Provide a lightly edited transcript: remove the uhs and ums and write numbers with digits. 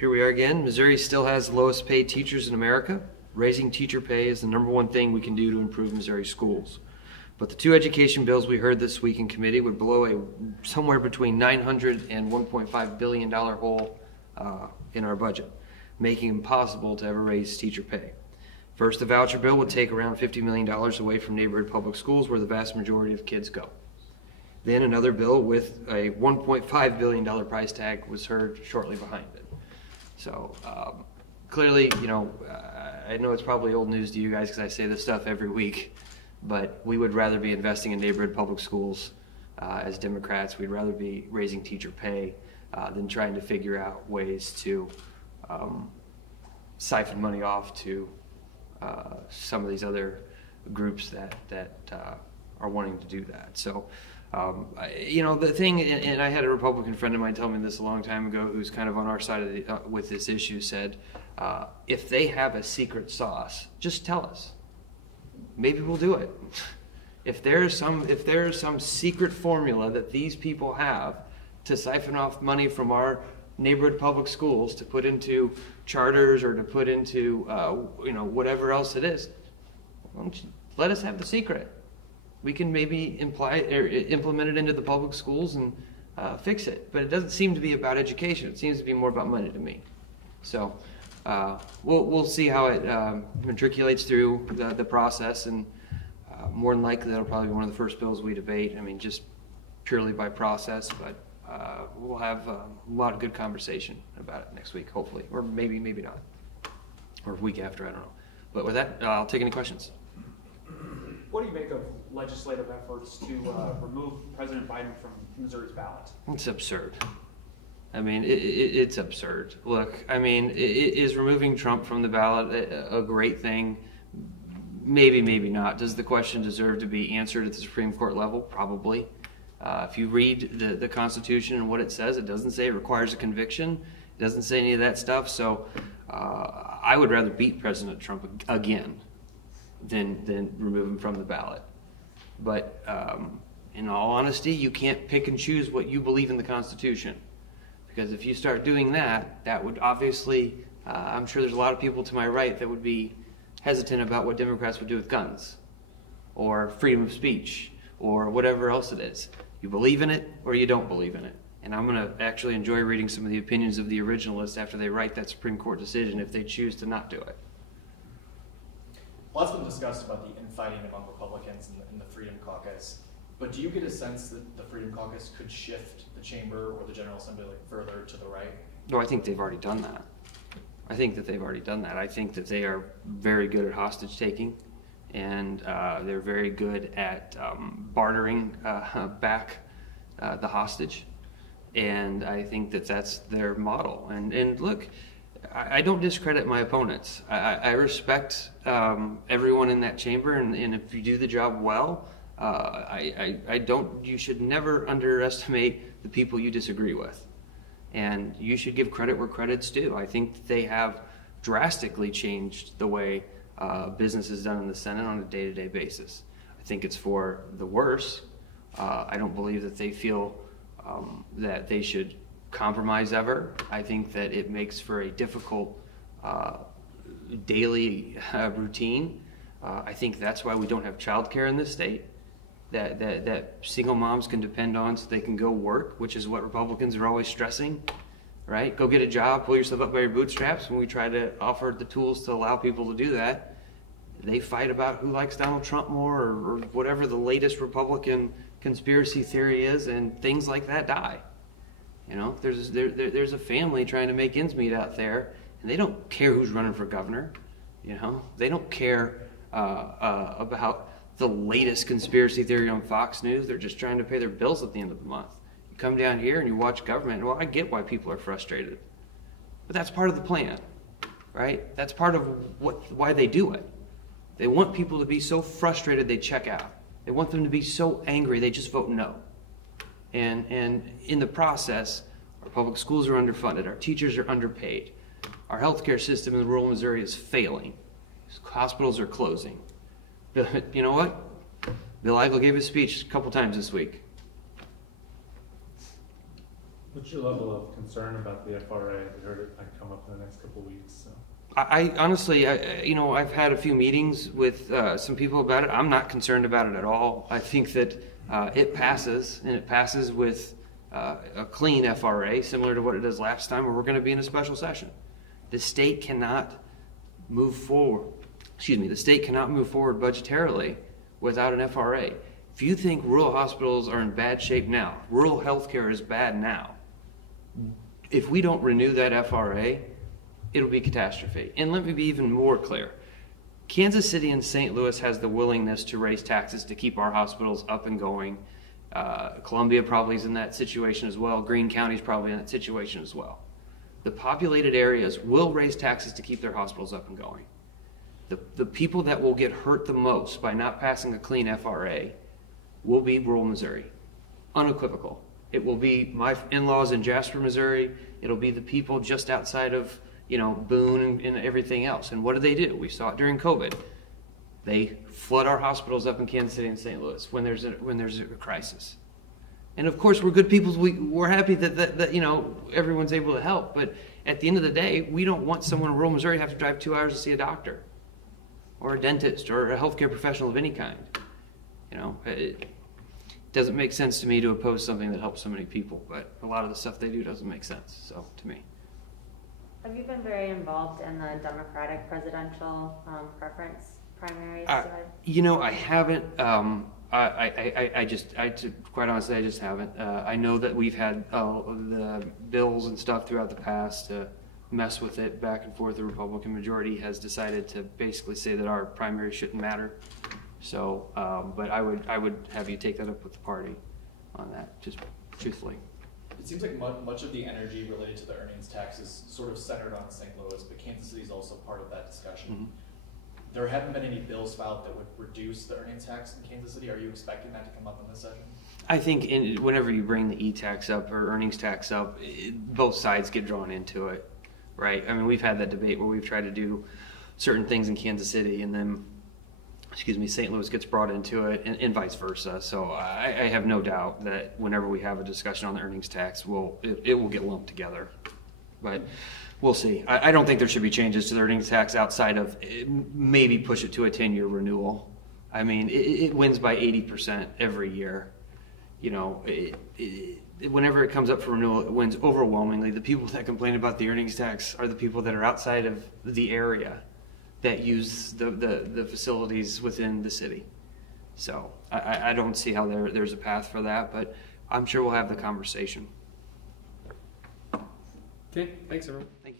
Here we are again. Missouri still has the lowest paid teachers in America. Raising teacher pay is the #1 thing we can do to improve Missouri schools. But the two education bills we heard this week in committee would blow a somewhere between $900 and $1.5 billion hole in our budget, making it impossible to ever raise teacher pay. First, the voucher bill would take around $50 million away from neighborhood public schools where the vast majority of kids go. Then another bill with a $1.5 billion price tag was heard shortly behind it. So clearly, you know, I know it's probably old news to you guys because I say this stuff every week, but we would rather be investing in neighborhood public schools as Democrats. We'd rather be raising teacher pay than trying to figure out ways to siphon money off to some of these other groups that are wanting to do that. So, you know, the thing, and I had a Republican friend of mine tell me this a long time ago who's kind of on our side of the, with this issue, said, if they have a secret sauce, just tell us. Maybe we'll do it. If there's some secret formula that these people have to siphon off money from our neighborhood public schools to put into charters or to put into you know, whatever else it is, let us have the secret. We can maybe implement it into the public schools and fix it. But it doesn't seem to be about education. It seems to be more about money to me. So we'll see how it matriculates through the process, and more than likely that'll probably be one of the first bills we debate. I mean, just purely by process, but we'll have a lot of good conversation about it next week, hopefully, or maybe not, or a week after, I don't know. But with that, I'll take any questions. What do you make of legislative efforts to remove President Biden from Missouri's ballot? It's absurd. I mean, it's absurd. Look, I mean, is removing Trump from the ballot a great thing? Maybe, maybe not. Does the question deserve to be answered at the Supreme Court level? Probably. If you read the Constitution and what it says, it doesn't say it requires a conviction. It doesn't say any of that stuff. So I would rather beat President Trump again than remove him from the ballot. But in all honesty, you can't pick and choose what you believe in the Constitution. Because if you start doing that, that would obviously, I'm sure there's a lot of people to my right that would be hesitant about what Democrats would do with guns or freedom of speech or whatever else it is. You believe in it or you don't believe in it. And I'm going to actually enjoy reading some of the opinions of the originalists after they write that Supreme Court decision if they choose to not do it. Lots been discussed about the infighting among Republicans in the Freedom Caucus, but do you get a sense that the Freedom Caucus could shift the chamber or the General Assembly further to the right? No, I think they've already done that. I think that they've already done that. I think that they are very good at hostage taking, and they're very good at bartering back the hostage, and I think that that's their model. And look, I don't discredit my opponents. I respect everyone in that chamber, and if you do the job well, you should never underestimate the people you disagree with. And you should give credit where credit's due. I think they have drastically changed the way business is done in the Senate on a day-to-day basis. I think it's for the worse. I don't believe that they feel that they should compromise ever. I think that it makes for a difficult daily routine. I think that's why we don't have childcare in this state that single moms can depend on so they can go work, which is what Republicans are always stressing, right? Go get a job, pull yourself up by your bootstraps. When we try to offer the tools to allow people to do that, they fight about who likes Donald Trump more or whatever the latest Republican conspiracy theory is, and things like that die. You know, there's a family trying to make ends meet out there, and they don't care who's running for governor. You know, they don't care about the latest conspiracy theory on Fox News. They're just trying to pay their bills at the end of the month. You come down here and you watch government. Well, I get why people are frustrated, but that's part of the plan, right? That's part of why they do it. They want people to be so frustrated they check out. They want them to be so angry they just vote no. And in the process, our public schools are underfunded, our teachers are underpaid, our healthcare system in rural Missouri is failing, hospitals are closing. But you know what? Bill Eigel gave his speech a couple times this week. What's your level of concern about the FRA? We heard it come up in the next couple of weeks. So. I honestly, you know, I've had a few meetings with some people about it. I'm not concerned about it at all. I think that it passes, and it passes with a clean FRA, similar to what it does last time, where we're going to be in a special session. The state cannot move forward. Excuse me. The state cannot move forward budgetarily without an FRA. If you think rural hospitals are in bad shape now, rural healthcare is bad now. If we don't renew that FRA, it'll be catastrophe. And let me be even more clear. Kansas City and St. Louis has the willingness to raise taxes to keep our hospitals up and going. Columbia probably is in that situation as well. Greene County is probably in that situation as well. The populated areas will raise taxes to keep their hospitals up and going. The people that will get hurt the most by not passing a clean FRA will be rural Missouri. Unequivocal. It will be my in-laws in Jasper, Missouri. It'll be the people just outside of, you know, Boone and everything else. And what do? We saw it during COVID. They flood our hospitals up in Kansas City and St. Louis when there's a crisis. And of course, we're good people. We're happy that you know, everyone's able to help. But at the end of the day, we don't want someone in rural Missouri to have to drive 2 hours to see a doctor or a dentist or a healthcare professional of any kind. You know, it doesn't make sense to me to oppose something that helps so many people. But a lot of the stuff they do doesn't make sense. So to me. Have you been very involved in the Democratic presidential preference primaries? You know, I haven't. Quite honestly, I just haven't. I know that we've had the bills and stuff throughout the past to mess with it back and forth. The Republican majority has decided to basically say that our primary shouldn't matter. So, but I would have you take that up with the party on that, just truthfully. It seems like much of the energy related to the earnings tax is sort of centered on St. Louis, but Kansas City is also part of that discussion. Mm-hmm. There haven't been any bills filed that would reduce the earnings tax in Kansas City. Are you expecting that to come up in this session? I think whenever you bring the e-tax up or earnings tax up, both sides get drawn into it, right? I mean, we've had that debate where we've tried to do certain things in Kansas City and then, St. Louis gets brought into it and vice versa. So I have no doubt that whenever we have a discussion on the earnings tax, it will get lumped together. But we'll see. I don't think there should be changes to the earnings tax outside of maybe push it to a 10-year renewal. I mean, it wins by 80% every year. You know, whenever it comes up for renewal, it wins overwhelmingly. The people that complain about the earnings tax are the people that are outside of the area that use the facilities within the city. So I don't see how there's a path for that, but I'm sure we'll have the conversation. Okay, thanks everyone. Thank you.